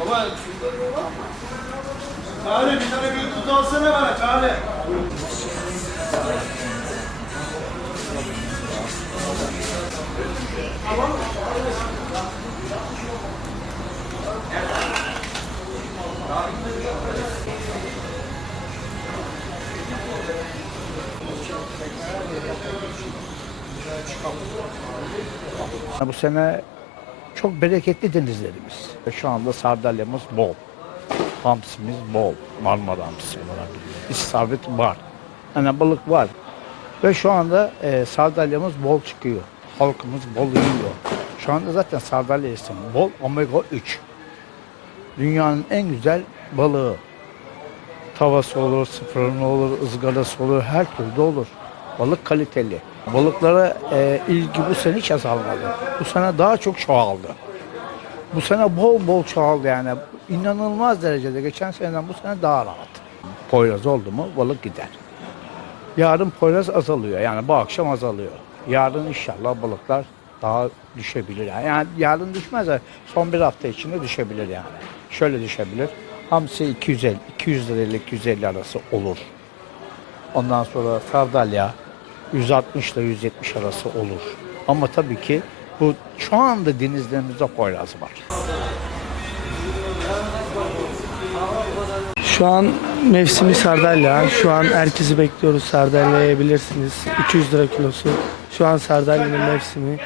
Baba. Çağrı bir tane büyük kutu alsana bana Çağrı. Bu sene çok bereketli denizlerimiz. Şu anda sardalyamız bol. Hamsimiz bol. Marmara hamsisi olarak. İstavrit var. Hani balık var. Ve şu anda e, sardalyamız bol çıkıyor. Halkımız bol yiyor. Şu anda zaten sardalya istemi bol omega 3. Dünyanın en güzel balığı. Tavası olur, sıfırını olur, ızgarası olur, her türlü olur. Balık kaliteli. Balıklara e, ilgi bu sene hiç azalmadı. Bu sene daha çok çoğaldı. Bu sene bol bol çoğaldı yani. İnanılmaz derecede. Geçen seneden bu sene daha rahat. Poyraz oldu mu balık gider. Yarın poyraz azalıyor. Yani bu akşam azalıyor. Yarın inşallah balıklar daha düşebilir. Yani, yani yarın düşmez de son bir hafta içinde düşebilir yani. Şöyle düşebilir. Hamsi 250, 200 lira ile 250 arası olur. Ondan sonra sardalya 160 ile 170 arası olur. Ama tabii ki bu şu anda denizlerimizde poyraz var. Şu an mevsimi sardalya. Şu an herkesi bekliyoruz sardalya yiyebilirsiniz. 200 lira kilosu. Şu an sardalyanın mevsimi.